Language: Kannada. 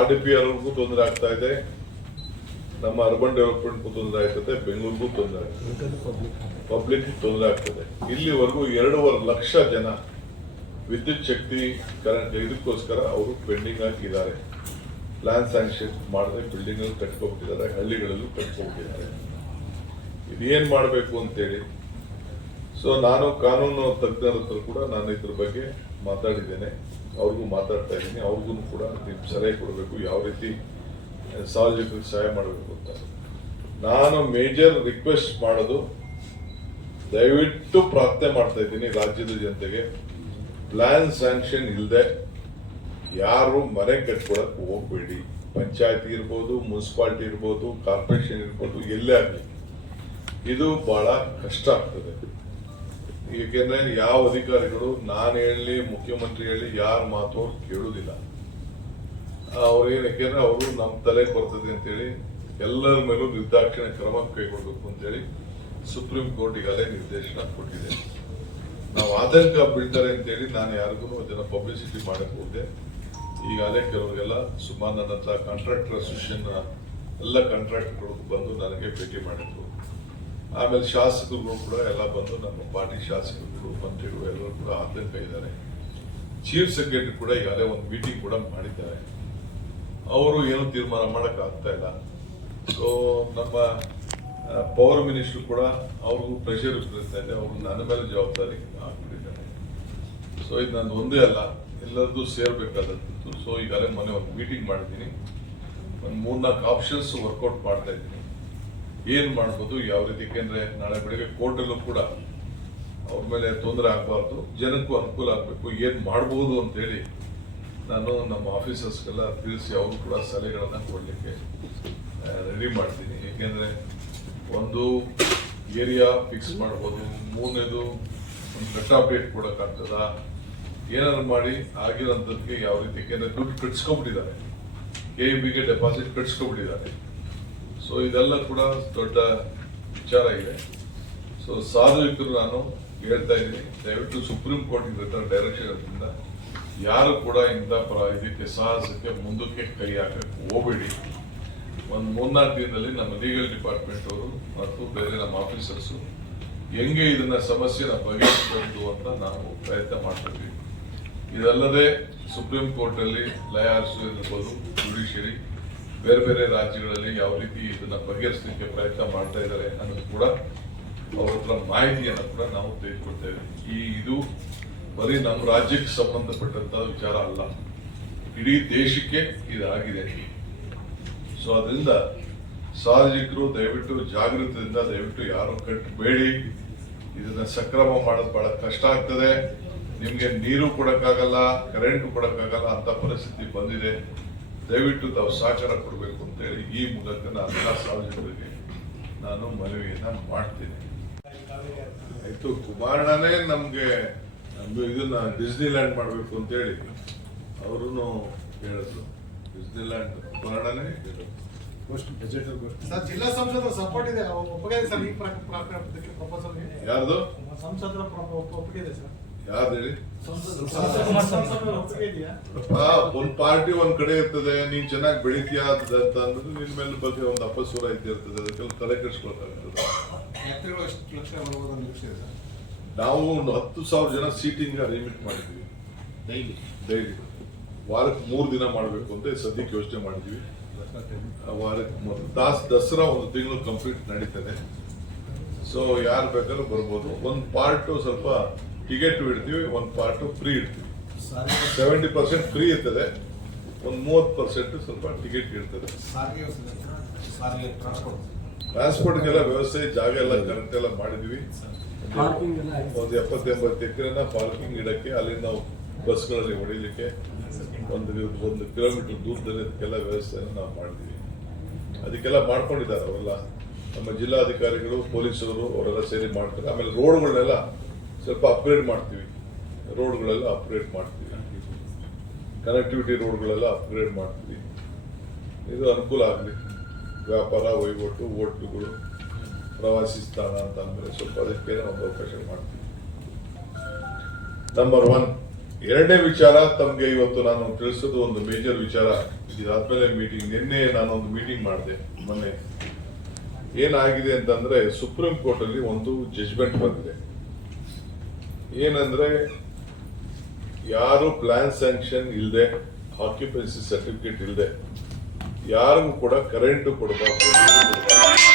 RDPR ಅವ್ರಿಗೂ ತೊಂದರೆ ಆಗ್ತಾ ಇದೆ, ನಮ್ಮ ಅರ್ಬನ್ ಡೆವಲಪ್ಮೆಂಟ್ಗೂ ತೊಂದರೆ ಆಗ್ತದೆ, ಬೆಂಗಳೂರಿಗೂ ತೊಂದರೆ ಆಗ್ತದೆ, ಪಬ್ಲಿಕ್ ತೊಂದರೆ ಆಗ್ತದೆ. ಇಲ್ಲಿವರೆಗೂ 2.5 ಲಕ್ಷ ಜನ ವಿದ್ಯುತ್ ಶಕ್ತಿ ಕರೆಂಟ್ ಇದಕ್ಕೋಸ್ಕರ ಅವರು ಪೆಂಡಿಂಗ್ ಆಗಿದ್ದಾರೆ. ಪ್ಲಾನ್ ಸ್ಯಾಂಕ್ಷನ್ ಮಾಡದೆ ಬಿಲ್ಡಿಂಗ್ ಅಲ್ಲಿ ಕಟ್ಕೊಬಿಟ್ಟಿದ್ದಾರೆ, ಹಳ್ಳಿಗಳಲ್ಲೂ ಕಟ್ಕೊಬಿಟ್ಟಿದ್ದಾರೆ. ಇದೇನ್ ಮಾಡಬೇಕು ಅಂತೇಳಿ. ಸೊ ನಾನು ಕಾನೂನು ತಜ್ಞರ ಹತ್ರ ಕೂಡ ನಾನು ಇದ್ರ ಬಗ್ಗೆ ಮಾತಾಡಿದ್ದೇನೆ, ಅವ್ರಿಗೂ ಮಾತಾಡ್ತಾ ಇದ್ದೀನಿ. ಅವ್ರಿಗೂ ಕೂಡ ನೀವು ಸಲಹೆ ಕೊಡಬೇಕು, ಯಾವ ರೀತಿ ಸಾರ್ವಜನಿಕರಿಗೆ ಸಹಾಯ ಮಾಡಬೇಕು ಅಂತ. ನಾನು ಮೇಜರ್ ರಿಕ್ವೆಸ್ಟ್ ಮಾಡೋದು, ದಯವಿಟ್ಟು ಪ್ರಾರ್ಥನೆ ಮಾಡ್ತಾ ಇದ್ದೀನಿ ರಾಜ್ಯದ ಜನತೆಗೆ, ಪ್ಲಾನ್ ಸ್ಯಾಂಕ್ಷನ್ ಇಲ್ಲದೆ ಯಾರು ಮನೆ ಕಟ್ಕೊಳಕ್ ಹೋಗ್ಬೇಡಿ. ಪಂಚಾಯತಿ ಇರ್ಬೋದು, ಮುನ್ಸಿಪಾಲಿಟಿ ಇರ್ಬೋದು, ಕಾರ್ಪೊರೇಷನ್ ಇರ್ಬೋದು, ಎಲ್ಲೇ ಆಗಲಿ ಇದು ಬಹಳ ಕಷ್ಟ ಆಗ್ತದೆ. ಏಕೆಂದ್ರೆ ಯಾವ ಅಧಿಕಾರಿಗಳು ನಾನು ಹೇಳಿ, ಮುಖ್ಯಮಂತ್ರಿ ಹೇಳಿ ಯಾರ ಮಾತು ಅವ್ರು ಕೇಳುವುದಿಲ್ಲ. ಅವ್ರೇನು, ಯಾಕೆಂದ್ರೆ ಅವರು ನಮ್ಮ ತಲೆಗೆ ಬರ್ತದೆ ಅಂತೇಳಿ ಎಲ್ಲರ ಮೇಲೂ ನಿರ್ದಾಕ್ಷಿಣ್ಯ ಕ್ರಮ ಕೈಗೊಳ್ಬೇಕು ಅಂತೇಳಿ ಸುಪ್ರೀಂ ಕೋರ್ಟ್ ಈಗಾಗಲೇ ನಿರ್ದೇಶನ ಕೊಟ್ಟಿದೆ. ನಾವು ಆತಂಕ ಬೀಳ್ತಾರೆ ಅಂತೇಳಿ ನಾನು ಯಾರಿಗೂ ಅದನ್ನ ಪಬ್ಲಿಸಿಟಿ ಮಾಡಕ್ ಹೋದೆ. ಈಗಾಗಲೇ ಕೆಲವರಿಗೆಲ್ಲ ಸುಮಾರು ನನ್ನ ಹತ್ರ ಕಾಂಟ್ರಾಕ್ಟರ್ ಅಸೋಸಿಯೇಷನ್ ಎಲ್ಲ ಕಾಂಟ್ರಾಕ್ಟರ್ಗಳು ಬಂದು ನನಗೆ ಭೇಟಿ ಮಾಡಿದ್ರು. ಆಮೇಲೆ ಶಾಸಕರು ಕೂಡ ಎಲ್ಲ ಬಂದು, ನಮ್ಮ ಪಾರ್ಟಿ ಶಾಸಕರು, ಮಂತ್ರಿಗಳು ಎಲ್ಲರೂ ಕೂಡ ಆತಂಕ ಇದ್ದಾರೆ. ಚೀಫ್ ಸೆಕ್ರೆಟರಿ ಕೂಡ ಈಗಾಗಲೇ ಒಂದು ಮೀಟಿಂಗ್ ಕೂಡ ಮಾಡಿದ್ದಾರೆ. ಅವರು ಏನು ತೀರ್ಮಾನ ಮಾಡಕ್ ಆಗ್ತಾ ಇಲ್ಲ. ಸೊ ನಮ್ಮ ಪವರ್ ಮಿನಿಸ್ಟರ್ ಕೂಡ ಅವ್ರಿಗೂ ಪ್ರೆಷರ್ ಇರ್ತಾ ಇದೆ, ಅವರು ನನ್ನ ಮೇಲೆ ಜವಾಬ್ದಾರಿ ಹಾಕ್ಬಿಟ್ಟಿದ್ದಾರೆ. ಸೊ ಇದು ನಂದು ಒಂದೇ ಅಲ್ಲ, ಎಲ್ಲರದ್ದು ಸೇರ್ಬೇಕಾದಂಥದ್ದು. ಸೊ ಈಗಾಗಲೇ ಮೊನ್ನೆ ಒಂದು ಮೀಟಿಂಗ್ ಮಾಡಿದ್ದೀನಿ, ಒಂದು 3-4 ಆಪ್ಷನ್ಸ್ ವರ್ಕೌಟ್ ಮಾಡ್ತಾ ಇದ್ದೀನಿ. ಏನ್ ಮಾಡ್ಬೋದು, ಯಾವ ರೀತಿ. ಯಾಕೆಂದ್ರೆ ನಾಳೆ ಬೆಳಿಗ್ಗೆ ಕೋರ್ಟಲ್ಲೂ ಕೂಡ ಅವ್ರ ಮೇಲೆ ತೊಂದರೆ ಆಗಬಾರ್ದು, ಜನಕ್ಕೂ ಅನುಕೂಲ ಆಗಬೇಕು, ಏನ್ ಮಾಡಬಹುದು ಅಂತೇಳಿ ನಾನು ನಮ್ಮ ಆಫೀಸರ್ಸ್ಗೆಲ್ಲ ತಿಳಿಸಿ ಅವರು ಕೂಡ ಸಲಹೆಗಳನ್ನ ಕೊಡ್ಲಿಕ್ಕೆ ರೆಡಿ ಮಾಡ್ತೀನಿ. ಯಾಕೆಂದ್ರೆ ಒಂದು ಏರಿಯಾ ಫಿಕ್ಸ್ ಮಾಡ್ಬೋದು, ಮೂರನೇದು ಒಂದು ಕಟ್ ಆಫ್ ಡೇಟ್ ಕೊಡಕ್ಕಾಗ್ತದ, ಏನಾದ್ರು ಮಾಡಿ ಆಗಿರೋಂಥದ್ಗೆ ಯಾವ ರೀತಿ. ಯಾಕೆಂದ್ರೆ ದುಡ್ಡು ಕಟ್ಸ್ಕೊಂಡ್ಬಿಟ್ಟಿದ್ದಾರೆ, KEBಗೆ ಡೆಪಾಸಿಟ್ ಕಟ್ಸ್ಕೊಂಡ್ಬಿಟ್ಟಿದ್ದಾರೆ. ಸೊ ಇದೆಲ್ಲ ಕೂಡ ದೊಡ್ಡ ವಿಚಾರ ಇದೆ. ಸೊ ಸಾರ್ವಜನಿಕರು ನಾನು ಹೇಳ್ತಾ ಇದ್ದೀನಿ, ದಯವಿಟ್ಟು ಸುಪ್ರೀಂ ಕೋರ್ಟ್ ಇರೋ ಡೈರೆಕ್ಷನ್ ಇರೋದ್ರಿಂದ ಯಾರು ಕೂಡ ಇಂಥ ಇದಕ್ಕೆ ಸಾಹಸಕ್ಕೆ ಮುಂದಕ್ಕೆ ಕೈ ಹಾಕಕ್ಕೆ ಹೋಗಬೇಡಿ. ಒಂದು 3-4 ದಿನದಲ್ಲಿ ನಮ್ಮ ಲೀಗಲ್ ಡಿಪಾರ್ಟ್ಮೆಂಟ್ ಅವರು ಮತ್ತು ಬೇರೆ ನಮ್ಮ ಆಫೀಸರ್ಸ್ ಹೆಂಗೆ ಇದನ್ನ ಸಮಸ್ಯೆನ ಬಗೆಹರಿಸಬಹುದು ಅಂತ ನಾವು ಪ್ರಯತ್ನ ಮಾಡ್ತೀವಿ. ಇದಲ್ಲದೆ ಸುಪ್ರೀಂ ಕೋರ್ಟ್ ಅಲ್ಲಿ ಲಾಯರ್ಸ್ ಇರ್ಬೋದು, ಜುಡಿಷಿಯರಿ ಬೇರೆ ಬೇರೆ ರಾಜ್ಯಗಳಲ್ಲಿ ಯಾವ ರೀತಿ ಇದನ್ನ ಬಗೆಹರಿಸಲಿಕ್ಕೆ ಪ್ರಯತ್ನ ಮಾಡ್ತಾ ಇದ್ದಾರೆ ಅನ್ನೋದು ಕೂಡ ಅವ್ರ ಹತ್ರ ಮಾಹಿತಿಯನ್ನು ಕೂಡ ನಾವು ತೆಗೆದುಕೊಳ್ತೇವೆ. ಇದು ಬರೀ ನಮ್ಮ ರಾಜ್ಯಕ್ಕೆ ಸಂಬಂಧಪಟ್ಟಂತ ವಿಚಾರ ಅಲ್ಲ, ಇಡೀ ದೇಶಕ್ಕೆ ಇದಾಗಿದೆ. ಸೊ ಅದರಿಂದ ಸಾರ್ವಜನಿಕರು ದಯವಿಟ್ಟು ಜಾಗೃತಿಯಿಂದ ದಯವಿಟ್ಟು ಯಾರು ಕಟ್ಟಬೇಡಿ. ಇದನ್ನ ಸಕ್ರಮ ಮಾಡೋದು ಬಹಳ ಕಷ್ಟ ಆಗ್ತದೆ. ನಿಮ್ಗೆ ನೀರು ಕೊಡಕ್ಕಾಗಲ್ಲ, ಕರೆಂಟ್ ಕೊಡಕ್ಕಾಗಲ್ಲ ಅಂತ ಪರಿಸ್ಥಿತಿ ಬಂದಿದೆ. ದಯವಿಟ್ಟು ತಾವು ಸಹಕಾರ ಕೊಡಬೇಕು ಅಂತೇಳಿ ಈ ಮೂಲಕ ನಾನು ಸಾರ್ವಜನಿಕರಿಗೆ ನಾನು ಮನವಿಯನ್ನ ಮಾಡ್ತೀನಿ. ಆಯ್ತು, ಕುಮಾರಣ್ಣನೇ ನಮ್ಗೆ ಇದನ್ನ ಡಿಸ್ನಿಲ್ಯಾಂಡ್ ಮಾಡಬೇಕು ಅಂತೇಳಿ ಅವರು ಹೇಳಿದ್ರು. ಡಿಸ್ನಿಲ್ಯಾಂಡ್ ಕುಮಾರಣ್ಣನೇ ಹೇಳಿದ್ರು. ಸರ್, ಜಿಲ್ಲಾ ಸಂಸದರ ಸಪೋರ್ಟ್ ಇದೆ, ಒಪ್ಪಿಗೆ ಸರ್ ಈ ಪ್ರಪೋಸಲ್ ಯಾರ್ದು ಸಂಸದರ ಒಪ್ಪಿಗೆ ಇದೆ ಸರ್? ಯಾವ್ದು ಹೇಳಿ? ಒಪ್ಪಿಗೆ ಇದೆಯಾ? ಒಂದ್ ಪಾರ್ಟಿ ಒಂದ್ ಕಡೆ ಇರ್ತದೆ, ನೀನ್ ಚೆನ್ನಾಗಿ ಬೆಳಿತೀಯ ಅಂತ ಅಂದ್ಬಿಟ್ಟು ನಿನ್ ಮೇಲೆ ಬಗ್ಗೆ ಒಂದು ಅಪಸ್ವರ ಇದ್ದಿರ್ತದೆ, ಅದಕ್ಕೆಲ್ಲ ತಲೆ ಕೆಡಿಸ್ಕೊಳ್ಬೇಕಾಗ್ತದೆ. ನಾವು ಒಂದು 10,000 ಜನ ಸೀಟಿಂಗ್ ಅರೇಂಜ್ಮೆಂಟ್ ಮಾಡಿದ್ವಿ. ಡೈಲಿ ವಾರಕ್ಕೆ 3 ದಿನ ಮಾಡಬೇಕು ಅಂತ ಸದ್ಯಕ್ಕೆ ಯೋಚನೆ ಮಾಡಿದ್ವಿ. ವಾರಕ್ಕೆ ದಸರಾ 1 ತಿಂಗಳು ಕಂಪ್ಲೀಟ್ ನಡೀತದೆ. ಸೊ ಯಾರು ಬೇಕಾದ್ರೂ ಬರ್ಬೋದು. ಒಂದು ಪಾರ್ಟ್ ಸ್ವಲ್ಪ ಟಿಕೆಟ್ ಇಡ್ತೀವಿ, ಒಂದು ಪಾರ್ಟ್ ಫ್ರೀ ಇಡ್ತೀವಿ. 70% ಫ್ರೀ ಇರ್ತದೆ, ಒಂದು 30% ಸ್ವಲ್ಪ ಟಿಕೆಟ್ ಇರ್ತದೆ. ಟ್ರಾನ್ಸ್ಪೋರ್ಟ್ಗೆಲ್ಲ ವ್ಯವಸ್ಥೆ, ಜಾಗ ಎಲ್ಲ ಕರೆಕ್ಟ್ ಎಲ್ಲ ಮಾಡಿದ್ವಿ. ಒಂದು 70-80 ಎಕರೆನ ಪಾರ್ಕಿಂಗ್ ಇಡಕ್ಕೆ, ಅಲ್ಲಿ ನಾವು ಬಸ್ಗಳಲ್ಲಿ ಹೊಡಿಲಿಕ್ಕೆ 1 ಕಿಲೋಮೀಟರ್ ದೂರದಲ್ಲಿ ಅದಕ್ಕೆಲ್ಲ ವ್ಯವಸ್ಥೆಯನ್ನು ನಾವು ಮಾಡಿದ್ವಿ. ಅದಕ್ಕೆಲ್ಲ ಮಾಡ್ಕೊಂಡಿದ್ದಾರೆ ಅವರೆಲ್ಲ, ನಮ್ಮ ಜಿಲ್ಲಾಧಿಕಾರಿಗಳು, ಪೊಲೀಸರು ಅವರೆಲ್ಲ ಸೇರಿ ಮಾಡ್ತಾರೆ. ಆಮೇಲೆ ರೋಡ್ಗಳನ್ನೆಲ್ಲ ಸ್ವಲ್ಪ ಅಪ್ಗ್ರೇಡ್ ಮಾಡ್ತೀವಿ, ಕನೆಕ್ಟಿವಿಟಿ ರೋಡ್ಗಳೆಲ್ಲ ಅಪ್ಗ್ರೇಡ್ ಮಾಡ್ತೀವಿ. ಇದು ಅನುಕೂಲ ಆಗಲಿ, ವ್ಯಾಪಾರ ವಹಿವಾಟು, ಹೋಟ್ಲುಗಳು, ಪ್ರವಾಸಿ ಸ್ಥಾನ ಅಂತ ಅಂದ್ರೆ ಸ್ವಲ್ಪ ಅದಕ್ಕೆ ಒಂದು ಅವಕಾಶ ಮಾಡ್ತೀವಿ. ನಂಬರ್ 1. 2ನೇ ವಿಚಾರ, ತಮ್ಗೆ ಇವತ್ತು ನಾನು ತಿಳಿಸೋದು ಒಂದು ಮೇಜರ್ ವಿಚಾರ. ಇದಾದ್ಮೇಲೆ ಮೀಟಿಂಗ್, ನಿನ್ನೆ ನಾನೊಂದು ಮೀಟಿಂಗ್ ಮಾಡಿದೆ ಮೊನ್ನೆ. ಏನಾಗಿದೆ ಅಂತಂದ್ರೆ ಸುಪ್ರೀಂ ಕೋರ್ಟ್ ಅಲ್ಲಿ ಒಂದು ಜಜ್ಮೆಂಟ್ ಬಂದಿದೆ. ಏನಂದ್ರೆ ಯಾರು ಪ್ಲಾನ್ ಸ್ಯಾಂಕ್ಷನ್ ಇಲ್ಲದೆ, ಆಕ್ಯುಪೆನ್ಸಿ ಸರ್ಟಿಫಿಕೇಟ್ ಇಲ್ಲದೆ ಯಾರಿಗೂ ಕೂಡ ಕರೆಂಟ್ ಕೊಡಬಾರ್ದು, ನೀರು ಕೊಡಬಾರ್ದು.